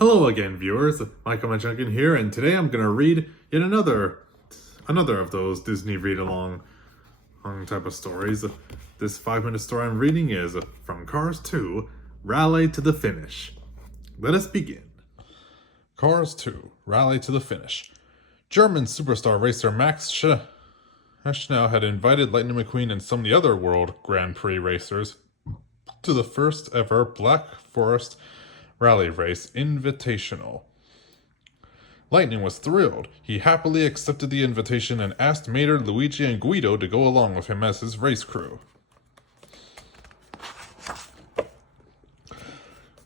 Hello again, viewers. Michael Junkin here, and today I'm gonna read yet another of those Disney read-along type of stories. This 5-minute story I'm reading is from Cars 2, Rally to the Finish. Let us begin. Cars 2, Rally to the Finish. German superstar racer Max Schnell had invited Lightning McQueen and some of the other World Grand Prix racers to the first ever Black Forest Rally Race Invitational. Lightning was thrilled. He happily accepted the invitation and asked Mater, Luigi, and Guido to go along with him as his race crew.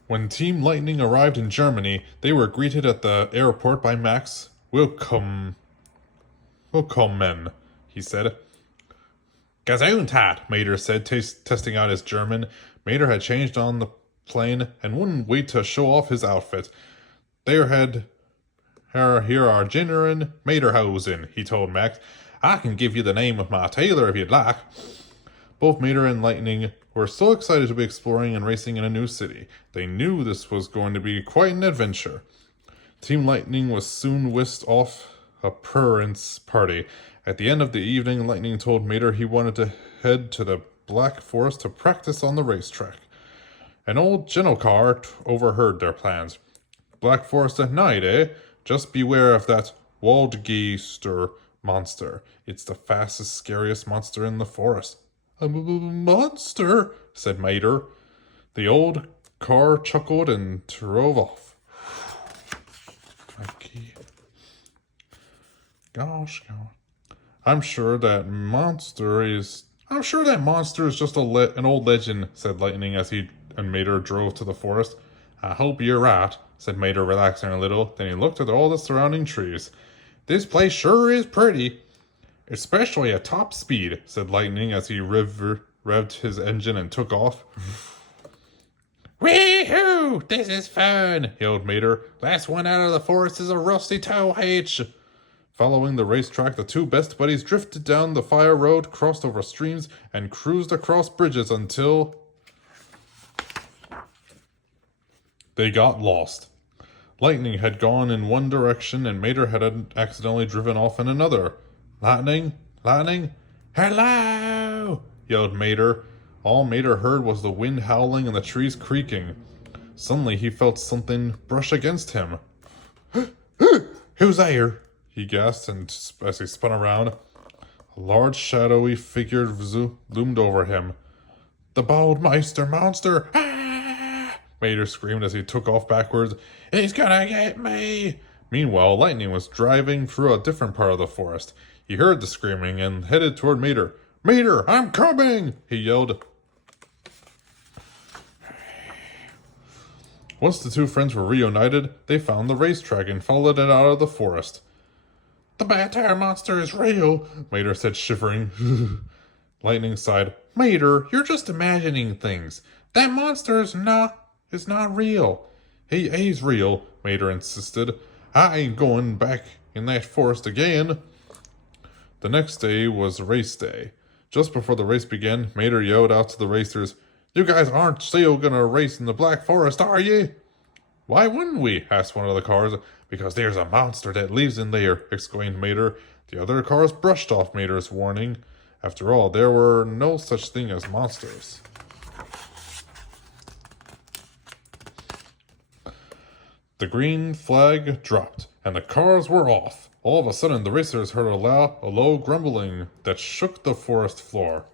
When Team Lightning arrived in Germany, they were greeted at the airport by Max. Willkommen, he said. Gesundheit, Mater said, testing out his German. Mater had changed on the plane and wouldn't wait to show off his outfit. Here are Jenner and Materhausen, he told Max. I can give you the name of my tailor if you'd like. Both Mater and Lightning were so excited to be exploring and racing in a new city. They knew this was going to be quite an adventure. Team Lightning was soon whisked off a parents' party. At the end of the evening, Lightning told Mater he wanted to head to the Black Forest to practice on the racetrack. An old Genocar overheard their plans. Black Forest at night, eh? Just beware of that Waldgeister monster. It's the fastest, scariest monster in the forest. A monster, said Mater. The old car chuckled and drove off. Gosh. I'm sure that monster is just an old legend, said Lightning as he and Mater drove to the forest. I hope you're right, said Mater, relaxing a little. Then he looked at all the surrounding trees. This place sure is pretty. Especially at top speed, said Lightning as he revved his engine and took off. Wee-hoo! This is fun, yelled Mater. Last one out of the forest is a rusty tow hitch. Following the racetrack, the two best buddies drifted down the fire road, crossed over streams, and cruised across bridges until they got lost. Lightning had gone in one direction and Mater had accidentally driven off in another. Lightning! Hello! Yelled Mater. All Mater heard was the wind howling and the trees creaking. Suddenly he felt something brush against him. Who's there? He gasped as he spun around. A large shadowy figure loomed over him. The bald Meister monster! Ah! Mater screamed as he took off backwards. He's gonna get me! Meanwhile, Lightning was driving through a different part of the forest. He heard the screaming and headed toward Mater. Mater, I'm coming! He yelled. Once the two friends were reunited, they found the racetrack and followed it out of the forest. The Bat Tire Monster is real, Mater said, shivering. Lightning sighed. Mater, you're just imagining things. That monster is not real. He's real, Mater insisted. I ain't going back in that forest again. The next day was race day. Just before the race began, Mater yelled out to the racers, You guys aren't still gonna race in the Black Forest, are you? Why wouldn't we? Asked one of the cars. Because there's a monster that lives in there, exclaimed Mater. The other cars brushed off Mater's warning. After all, there were no such thing as monsters. The green flag dropped, and the cars were off. All of a sudden, the racers heard a low grumbling that shook the forest floor.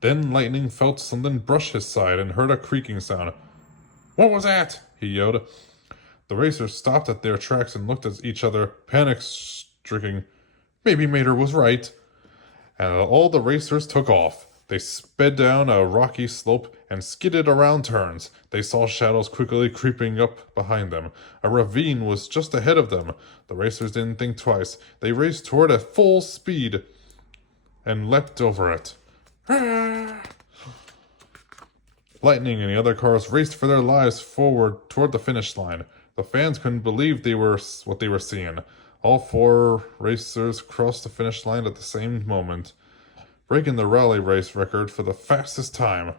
Then Lightning felt something brush his side and heard a creaking sound. What was that? He yelled. The racers stopped at their tracks and looked at each other, panic-stricken. Maybe Mater was right. And all the racers took off. They sped down a rocky slope and skidded around turns. They saw shadows quickly creeping up behind them. A ravine was just ahead of them. The racers didn't think twice. They raced toward it full speed and leapt over it. Lightning and the other cars raced for their lives forward toward the finish line. The fans couldn't believe what they were seeing. All four racers crossed the finish line at the same moment, breaking the rally race record for the fastest time.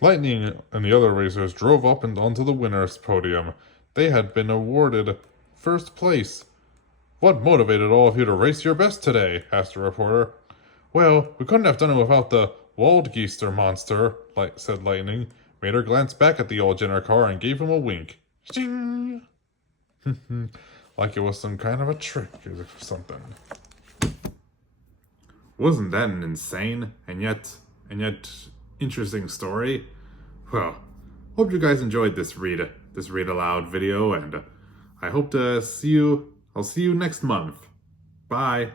Lightning and the other racers drove up and onto the winner's podium. They had been awarded first place. "What motivated all of you to race your best today?" asked the reporter. "Well, we couldn't have done it without the Waldgeister monster," said Lightning. Mater glanced back at the old Jenner car and gave him a wink. Ching! Like it was some kind of a trick or something. Wasn't that an insane and yet interesting story? Well, hope you guys enjoyed this read aloud video, and I hope to see you. I'll see you next month. Bye.